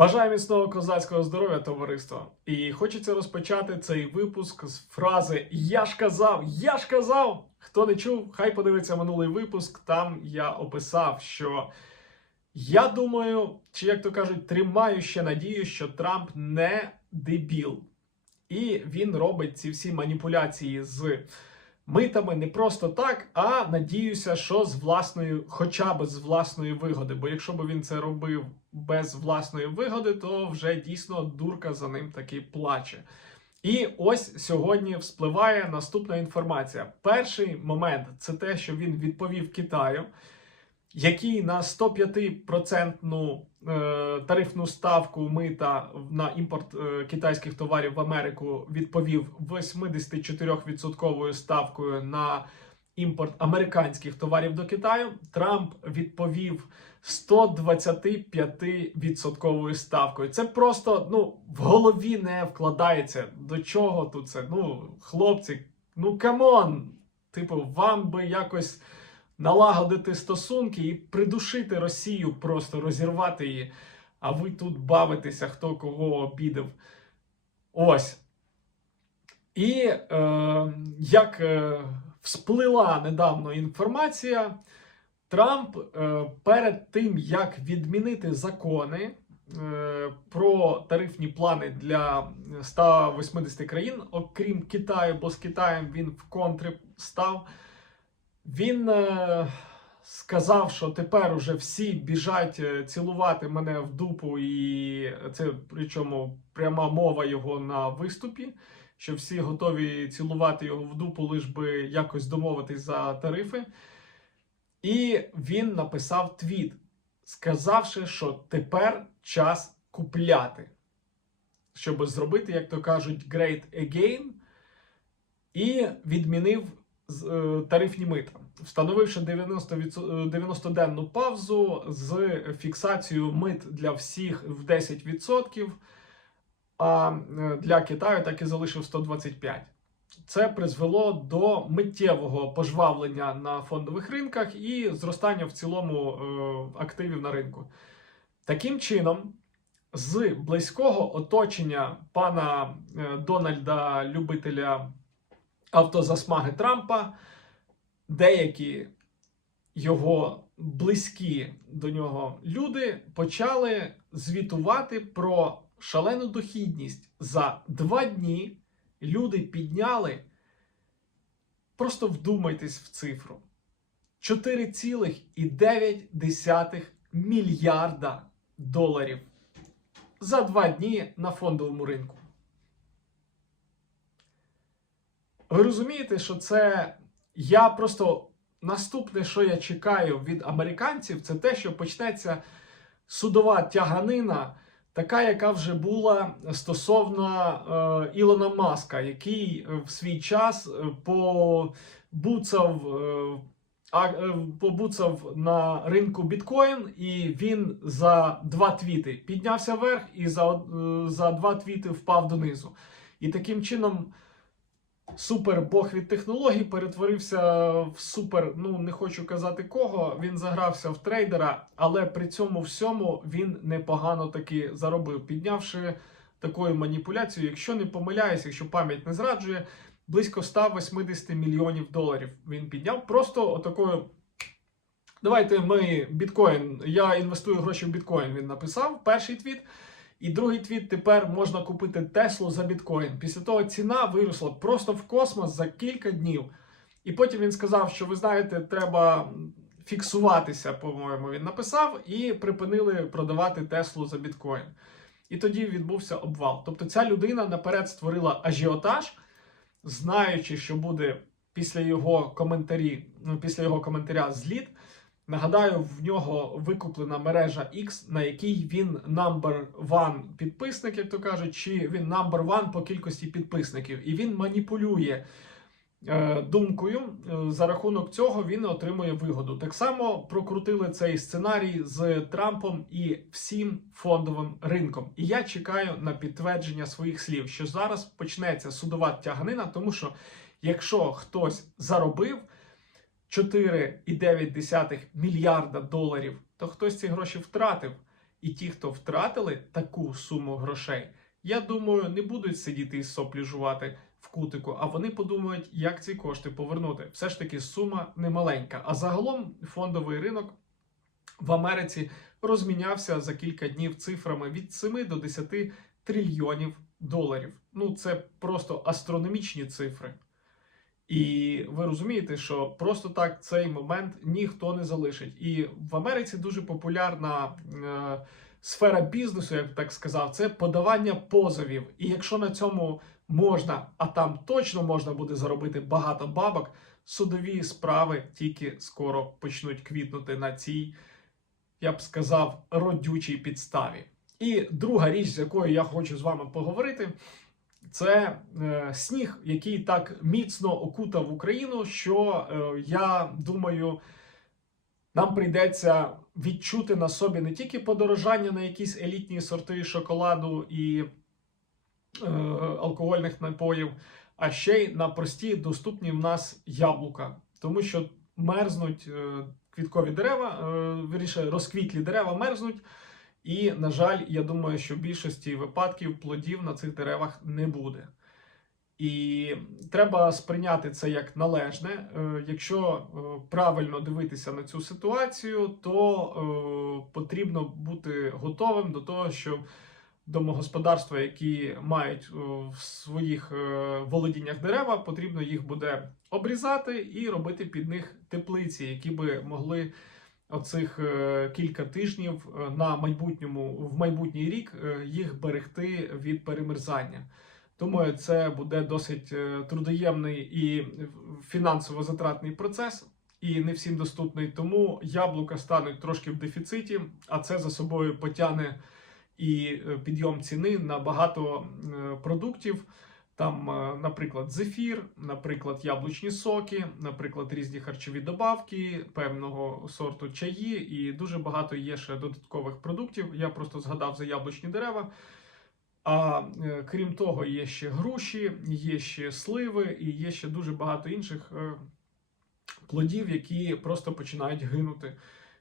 Бажаю міцного козацького здоров'я, товариство! І хочеться розпочати цей випуск з фрази Я ж казав, я ж казав! Хто не чув, хай подивиться минулий випуск. Там я описав, що я думаю, чи як то кажуть, тримаю ще надію, що Трамп не дебіл. І він робить ці всі маніпуляції з митами не просто так, а надіюся, що з власної, хоча б з власної вигоди. Бо якщо б він це робив без власної вигоди, то вже дійсно дурка за ним таки плаче. І ось сьогодні вспливає наступна інформація. Перший момент це те, що він відповів Китаю, який на 105% е, тарифну ставку мита на імпорт е, китайських товарів в Америку відповів 84% ставкою на імпорт американських товарів до Китаю. Трамп відповів 125% ставкою. Це просто ну в голові не вкладається. До чого тут це? Ну, хлопці, ну камон! Типу, вам би якось налагодити стосунки і придушити Росію, просто розірвати її. А ви тут бавитеся, хто кого обідав. Ось. І е, як е, всплила недавно інформація, Трамп е, перед тим, як відмінити закони е, про тарифні плани для 180 країн, окрім Китаю, бо з Китаєм він в контри став, він е, сказав, що тепер уже всі біжать цілувати мене в дупу, і це причому пряма мова його на виступі. Що всі готові цілувати його в дупу, лиш би якось домовитись за тарифи. І він написав твіт, сказавши, що тепер час купляти, щоб зробити, як то кажуть, great again, і відмінив е, тарифні мита, встановивши 90 відсо- е, 90-денну паузу з фіксацією мит для всіх в 10%, а е, для Китаю так і залишив 125%. Це призвело до миттєвого пожвавлення на фондових ринках і зростання в цілому е, активів на ринку. Таким чином, з близького оточення пана е, Дональда, любителя автозасмаги Трампа, деякі його близькі до нього люди почали звітувати про шалену дохідність за два дні люди підняли, просто вдумайтесь в цифру: 4,9 мільярда доларів за два дні на фондовому ринку. Ви розумієте, що це я просто наступне, що я чекаю від американців, це те, що почнеться судова тяганина така, яка вже була стосовно е, Ілона Маска, який е, в свій час е, побуцав, е, е, побуцав на ринку біткоін, і він за два твіти піднявся вверх, і за, за два твіти впав донизу. І таким чином. Супер Бог від технологій перетворився в супер, ну не хочу казати кого. Він загрався в трейдера, але при цьому всьому він непогано таки заробив, піднявши такою маніпуляцією, якщо не помиляюсь, якщо пам'ять не зраджує, близько 180 мільйонів доларів він підняв. Просто отакою. Давайте ми біткоін. Я інвестую гроші в біткоін. Він написав перший твіт. І другий твіт тепер можна купити Теслу за біткоін. Після того ціна виросла просто в космос за кілька днів. І потім він сказав, що ви знаєте, треба фіксуватися, по-моєму, він написав, і припинили продавати Теслу за біткоін. І тоді відбувся обвал. Тобто ця людина наперед створила ажіотаж, знаючи, що буде після його коментарі, ну, після його коментаря зліт. Нагадаю, в нього викуплена мережа X, на якій він number one підписник, як то кажуть, чи він number one по кількості підписників. І він маніпулює е, думкою. Е, За рахунок цього він отримує вигоду. Так само прокрутили цей сценарій з Трампом і всім фондовим ринком. І я чекаю на підтвердження своїх слів, що зараз почнеться судова тяганина, тому що якщо хтось заробив. 4,9 мільярда доларів, то хтось ці гроші втратив. І ті, хто втратили таку суму грошей, я думаю, не будуть сидіти і соплі жувати в кутику, а вони подумають, як ці кошти повернути. Все ж таки, сума немаленька. А загалом фондовий ринок в Америці розмінявся за кілька днів цифрами від 7 до 10 трильйонів доларів. Ну, це просто астрономічні цифри. І ви розумієте, що просто так цей момент ніхто не залишить. І в Америці дуже популярна е, сфера бізнесу, я б так сказав, це подавання позовів. І якщо на цьому можна, а там точно можна буде заробити багато бабок, судові справи тільки скоро почнуть квітнути на цій, я б сказав, родючій підставі. І друга річ, з якою я хочу з вами поговорити, це е, сніг, який так міцно окутав Україну, що е, я думаю, нам прийдеться відчути на собі не тільки подорожання на якісь елітні сорти шоколаду і е, алкогольних напоїв, а ще й на прості доступні в нас яблука, тому що мерзнуть е, квіткові дерева, е, вірніше, розквітлі дерева мерзнуть. І, на жаль, я думаю, що в більшості випадків плодів на цих деревах не буде. І треба сприйняти це як належне. Е, Якщо е, правильно дивитися на цю ситуацію, то е, потрібно бути готовим до того, що домогосподарства, які мають в своїх володіннях дерева, потрібно їх буде обрізати і робити під них теплиці, які би могли оцих е, кілька тижнів е, на майбутньому в майбутній рік е, їх берегти від перемерзання. Думаю, це буде досить трудоємний і фінансово затратний процес, і не всім доступний. Тому яблука стануть трошки в дефіциті, а це за собою потягне і підйом ціни на багато продуктів. Там, е, наприклад, зефір, наприклад, яблучні соки, наприклад, різні харчові добавки, певного сорту чаї, і дуже багато є ще додаткових продуктів. Я просто згадав за яблучні дерева. А е, крім того, є ще груші, є ще сливи, і є ще дуже багато інших е, плодів, які просто починають гинути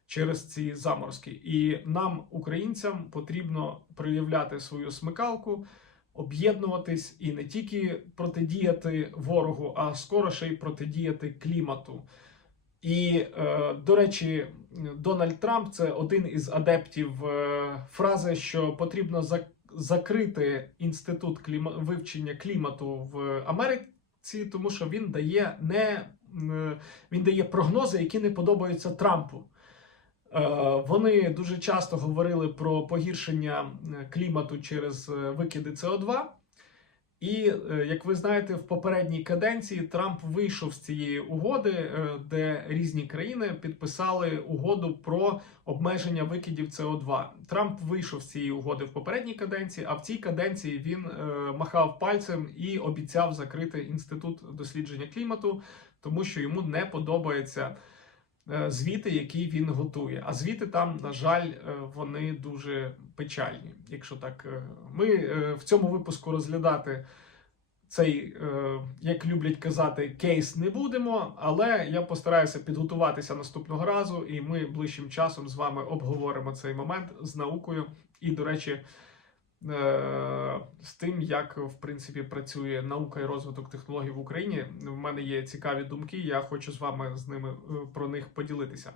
через ці заморозки. І нам, українцям, потрібно проявляти свою смикалку об'єднуватись і не тільки протидіяти ворогу, а скоро ще й протидіяти клімату. І, е, до речі, Дональд Трамп це один із адептів е, фрази, що потрібно закрити інститут кліма... вивчення клімату в Америці, тому що він дає не е, він дає прогнози, які не подобаються Трампу. Е, Вони дуже часто говорили про погіршення е, клімату через е, викиди СО2. І, як ви знаєте, в попередній каденції Трамп вийшов з цієї угоди, де різні країни підписали угоду про обмеження викидів СО2. Трамп вийшов з цієї угоди в попередній каденції, а в цій каденції він махав пальцем і обіцяв закрити інститут дослідження клімату, тому що йому не подобається звіти, які він готує. А звіти там, на жаль, е, вони дуже печальні. Якщо так, е, ми е, в цьому випуску розглядати цей, е, як люблять казати, кейс не будемо, але я постараюся підготуватися наступного разу, і ми ближчим часом з вами обговоримо цей момент з наукою. І, до речі, е, з тим, як в принципі працює наука і розвиток технологій в Україні. В мене є цікаві думки. Я хочу з вами з ними е, про них поділитися.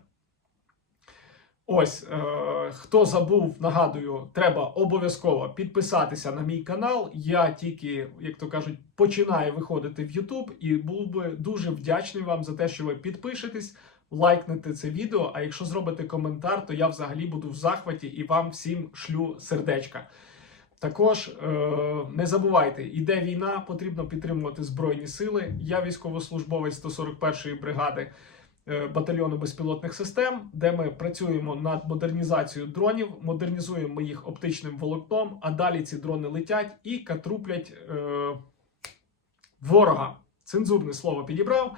Ось, е, хто забув, нагадую, треба обов'язково підписатися на мій канал. Я тільки, як то кажуть, починаю виходити в YouTube і був би дуже вдячний вам за те, що ви підпишетесь, лайкнете це відео. А якщо зробите коментар, то я взагалі буду в захваті і вам всім шлю сердечка. Також е, не забувайте, іде війна, потрібно підтримувати збройні сили. Я військовослужбовець 141-ї бригади е, батальйону безпілотних систем, де ми працюємо над модернізацією дронів, модернізуємо їх оптичним волокном, а далі ці дрони летять і катруплять е, ворога. Цензурне слово підібрав.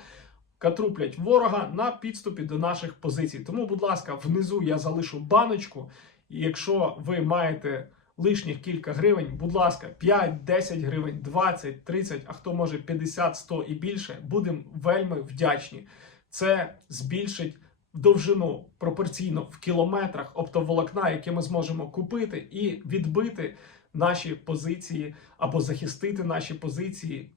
Катруплять ворога на підступі до наших позицій. Тому, будь ласка, внизу я залишу баночку. І якщо ви маєте лишніх кілька гривень, будь ласка, 5, 10 гривень, 20, 30, а хто може 50, 100 і більше, будемо вельми вдячні. Це збільшить довжину пропорційно в кілометрах оптоволокна, яке ми зможемо купити і відбити наші позиції або захистити наші позиції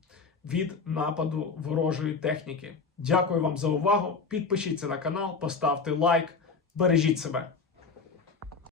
від нападу ворожої техніки. Дякую вам за увагу. Підпишіться на канал, поставте лайк, бережіть себе.